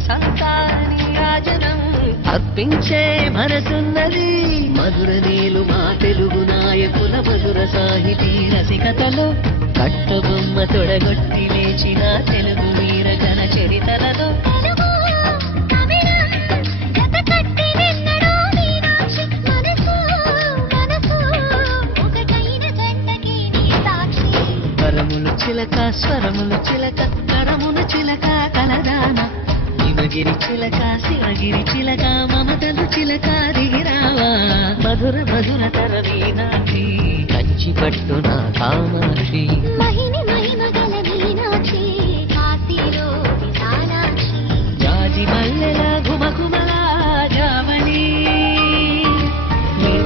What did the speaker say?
వికసంతాని యాజనం అర్పించే మనసున్నది మధుర నీలు మా తెలుగు నాయకుల మధుర సాహితీ రసికతలో కట్టబొమ్మ తొడగొట్టి లేచిన తెలుగు వీర ఘన చరితలలో స్వరములు చిలక స్వరములు చిలక కరములు చిలక కలదాన హిమగిరి చిలక శివగిరి చిలక మమతలు చిలక దిగిరావా మధుర మధుర తర మీనాక్షి కంచి పట్టున కామాక్షి